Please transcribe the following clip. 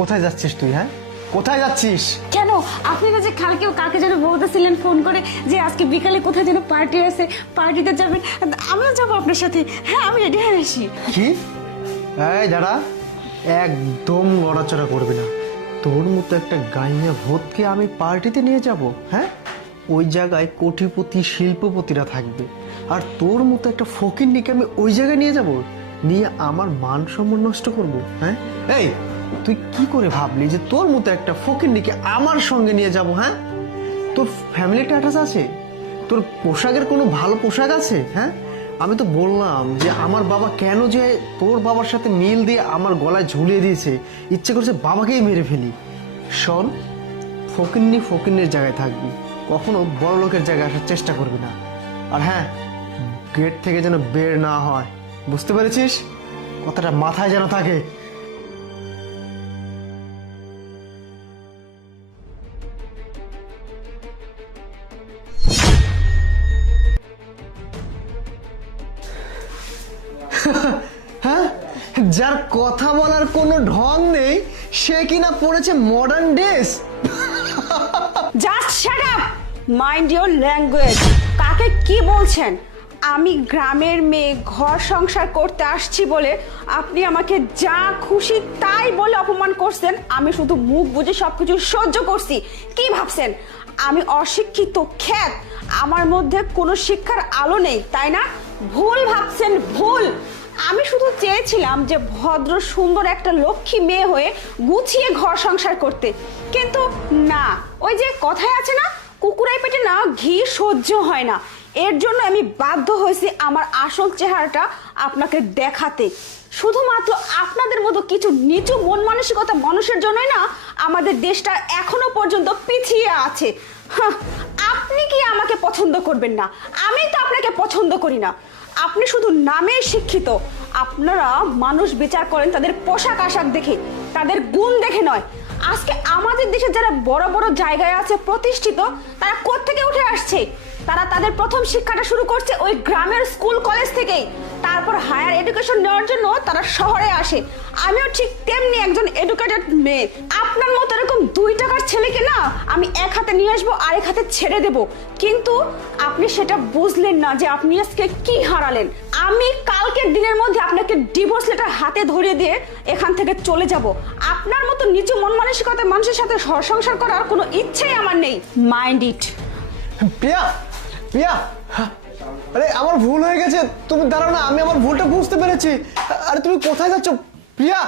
কোথায় যাচ্ছিস তুই? হ্যাঁ, কোথায় যাচ্ছিস? কেন আপনি না যে কালকে যেন বলতেছিলেন ফোন করে যে আজকে বিকালে কোথায় যেন পার্টি আছে, পার্টিতে যাবেন? আমিও যাবো আপনার সাথে। হ্যাঁ, আমি রেডি হয়ে আসি। কি? এই দাঁড়া, একদম নড়াচড়া করবি না। তোর মতো একটা গাইয়া ভূতকে আমি পার্টিতে নিয়ে যাব? হ্যাঁ, ওই জায়গায় কোটিপতি শিল্পপতিরা থাকবে, আর তোর মতো একটা ফকিন্নিকে আমি ওই জায়গায় নিয়ে যাব, নিয়ে আমার মান সম্মান নষ্ট করবো? হ্যাঁ, এই তুই কি করে ভাবলি যে তোর মতো একটা ফকিন্নিকে আমার সঙ্গে নিয়ে যাব? হ্যাঁ, তোর ফ্যামিলি স্ট্যাটাস আছে? তোর পোশাকের কোনো ভালো পোশাক আছে? হ্যাঁ, আমি তো বললাম যে আমার বাবা কেন যে তোর বাবার সাথে মিল দিয়ে আমার গলায় ঝুলিয়ে দিয়েছে, ইচ্ছে করছে বাবাকেই মেরে ফেলি। শোন, ফকিন্নির জায়গায় থাকবি, কখনো বড় লোকের জায়গায় আসার চেষ্টা করবি না। আর হ্যাঁ, গেট থেকে যেন বের না হয়, বুঝতে পেরেছিস? কথাটা মাথায় যেন থাকে। হ্যাঁ, যার কথা বলার কোনো ঢং নেই সে কিনা পড়েছে modern dress. Just shut up, mind your language. কাকে কি বলছেন? আমি গ্রামের মেয়ে, ঘর সংসার করতে আসছি বলে আপনি আমাকে যা খুশি তাই বলে অপমান করছেন। আমি শুধু মুখ বুজে সবকিছু সহ্য করছি। কি ভাবছেন আমি অশিক্ষিত খ্যাত? আমার মধ্যে কোনো শিক্ষার আলো নেই, তাই না? ভুল ভাবছেন, ভুল। আমি শুধু চেয়েছিলাম যে ভদ্র সুন্দর একটা লক্ষ্মী মেয়ে হয়ে গুছিয়ে ঘর সংসার করতে, কিন্তু না, ওই যে কথায় আছে না, কুকুরের পেটে না ঘি সহ্য হয় না। এর জন্য আমি বাধ্য হয়েছি আমার আসল চেহারাটা আপনাকে দেখাতে। শুধুমাত্র আপনাদের মতো কিছু নিচু মন মানসিকতা মানুষের জন্যই না আমাদের দেশটা এখনো পর্যন্ত পিছিয়ে আছে। আপনি কি আমাকে পছন্দ করবেন না? আমি তো আপনাকে পছন্দ করি না। আপনি শুধু নামে শিক্ষিত। আপনারা মানুষ বিচার করেন তাদের পোশাক আশাক দেখে, তাদের গুণ দেখে নয়। আজকে আমাদের দেশে যারা বড় বড় জায়গায় আছে, প্রতিষ্ঠিত, তারা কোত্থেকে উঠে আসছে? তারা তাদের প্রথম শিক্ষাটা শুরু করছে ওই গ্রামের স্কুল কলেজ থেকেই। তারপর হায়ার এডুকেশন নেওয়ার জন্য তারা শহরে আসে। আমিও ঠিক তেমনি একজন এডুকেটেড মেয়ে। আপনার মতো এরকম 2 টাকার ছেলেকে না আমি এক হাতে নিয়ে আসবো, আরেক হাতে ছেড়ে দেব। কিন্তু আপনি সেটা বুঝলেন না যে আপনি আজকে কি হারালেন। আমি কালকের দিনের মধ্যে আপনাকে ডিভোর্স লেটার হাতে ধরিয়ে দিয়ে এখান থেকে চলে যাব। আপনার মতো নিচু মন মানসিকতার মানুষের সাথে সংসার করার কোনো ইচ্ছেই আমার নেই। Mind it. প্রিয়া, প্রিয়া, আরে আমার ভুল হয়ে গেছে, তুমি দাঁড়াও না, আমি আমার ভুলটা বুঝতে পেরেছি। আরে তুমি কোথায় যাচ্ছ প্রিয়া?